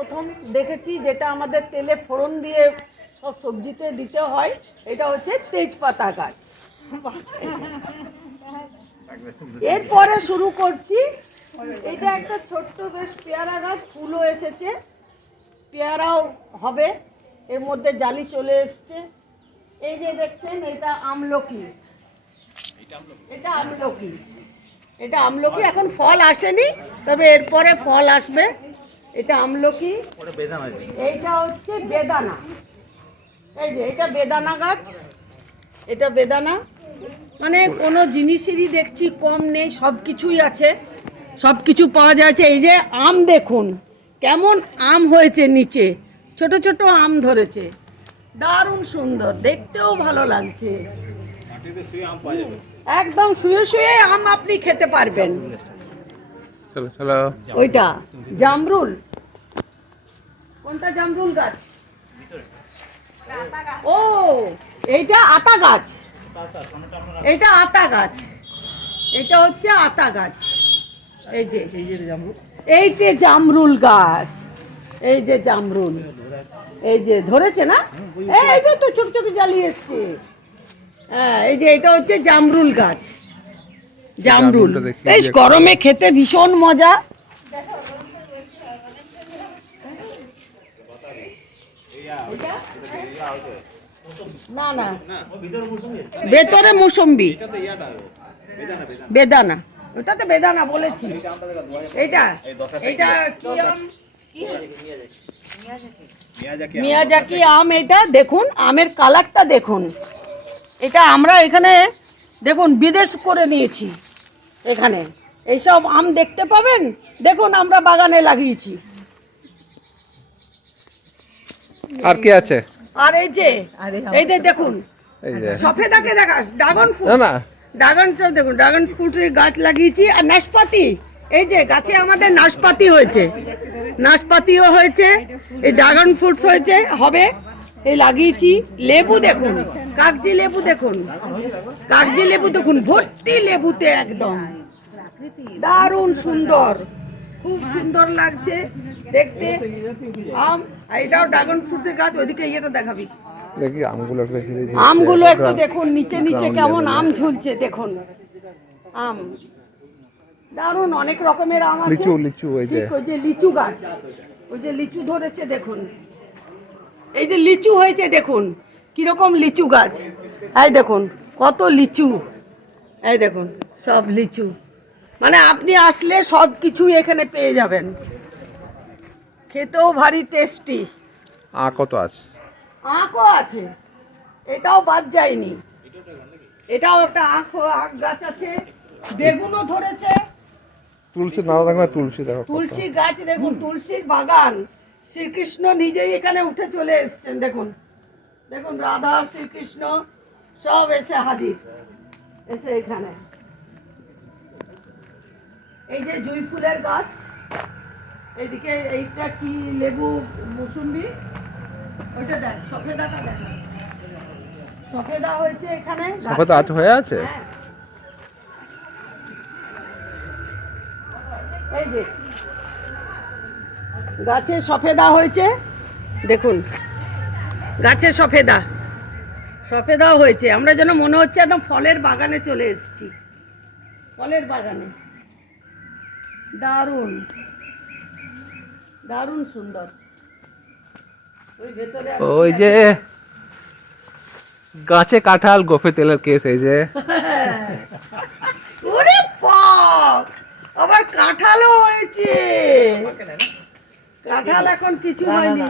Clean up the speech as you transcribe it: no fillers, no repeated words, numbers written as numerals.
প্রথম দেখেছি, যেটা আমাদের তেলে ফোড়ন দিয়ে সব সবজিতে দিতে হয়, এটা হচ্ছে তেজপাতা গাছ। এরপরে শুরু করছি, এটা একটা ছোট্ট বেশ পেয়ারা গাছ, ফুলও এসেছে, পেয়ারাও হবে, এর মধ্যে জালি চলে এসছে। এই যে দেখছেন, এটা আমলকি, এটা আমলকি, এটা আমলকি, এখন ফল আসেনি, তবে এরপরে ফল আসবে। এটা আমলকি, এইটা হচ্ছে বেদানা, এই যে এটা বেদানা গাছ, এটা বেদানা। মানে কোনো জিনিসেরই দেখছি কম নেই, সব কিছুই আছে, সব কিছু পাওয়া যাচ্ছে। এই যে আম দেখুন কেমন আম হয়েছে, নিচে ছোট ছোট আম ধরেছে, দারুণ সুন্দর, দেখতেও ভালো লাগছে। একদম শুয়ে শুয়ে আম আপনি খেতে পারবেন। ওইটা জামরুল, কোনটা জামরুল গাছ? ও, এইটা আতা গাছ, এটা আতা গাছ, এটা হচ্ছে আতা গাছ। এই যে এইটা জামরুল গাছ, এই যে জামরুল, এই যে ধরেছে না, এই যে তো ছোট ছোট জালি এসছে। হ্যাঁ, এই যে এটা হচ্ছে জামরুল গাছ, জামরুল বেশ গরমে খেতে ভীষণ মজা। না না, ভেতরে মৌসুম্বি, বেদানা, ওটা তো বেদানা বলেছি। এইটা এইটা কি আম? মিয়াজাকি আম। এটা দেখুন আমের কালারটা দেখুন, এটা আমরা এখানে দেখুন বিদেশ করে নিয়েছি। এখানে এইসব আম দেখতে পাবেন, দেখুন আমরা বাগানে লাগিয়েছি। আর কি আছে? আর এই যে দেখুন, সফেদাকে দেখা, ড্রাগন ফ্রুট, না না, ড্রাগন ফ্রুট দেখুন, ড্রাগন ফ্রুটের গাছ লাগিয়েছি। আর নাশপাতি, এই যে গাছে আমাদের নাশপাতি হয়েছে, নাশপাতিও হয়েছে, এই ড্রাগন ফ্রুটস হয়েছে, হবে, এই লাগিয়েছি। লেবু দেখুন, কাগজি লেবু দেখুন, কাগজি লেবু দেখুন, ভর্তি লেবুতে, একদম দারুণ সুন্দর, খুব সুন্দর লাগছে দেখতে। আম, এটাও ড্রাগন ফ্রুটের গাছ। ওইদিকে ইয়েটা দেখাবি, দেখি আমগুলো একটু দেখি। আমগুলো একটু দেখুন, নিচে নিচে কেমন আম ঝুলছে দেখুন। আম দারুণ, অনেক রকমের আম আছে। লিচু, লিচু, ওই যে ওই যে লিচু গাছ, ওই যে লিচু ধরেছে দেখুন, এই যে লিচু হয়েছে দেখুন, কিরকম লিচু গাছ, এই দেখুন কত লিচু, এই দেখুন সব লিচু। মানে আপনি আসলে সব কিছুই এখানে পেয়ে যাবেন, খেতেও ভারী টেস্টি। কত আছে? আখও আছে, এটাও বাদ যায়নি, এটাও একটা আখ গাছ আছে। বেগুনও ধরেছে, তুলসী, নানা রকমের তুলসী দেখো, তুলসী গাছ দেখুন, তুলসীর বাগান। শ্রীকৃষ্ণ নিজেই এখানে উঠে চলে এসেছেন, দেখুন দেখুন, রাধা শ্রীকৃষ্ণ সব এসে হাজির, এসে এখানে। এই যে জুঁই ফুলের গাছ, এইদিকে এইটা কি লেবু, মৌসুম্বি, ওইটা দেখ, সফেদাটা দেখ, সফেদা হয়েছে এখানে, সফেদা আছে, হয়ে আছে। হ্যাঁ। এই যে গাছে সফেদা হয়েছে দেখুন, গাছে সফেদা, সফেদাও হয়েছে। আমরা যেন মনে হচ্ছে একদম ফলের বাগানে চলে এসেছি, ফলের বাগানে, দারুণ দারুণ সুন্দর। ওই ভেতরে ওই যে গাছে কাঁঠাল, গোফে তেলের কেস, এই যে ওরে বাপ, আবার কাঁঠালও হয়েছে। কাঁঠাল এখন কিছু হয়নি।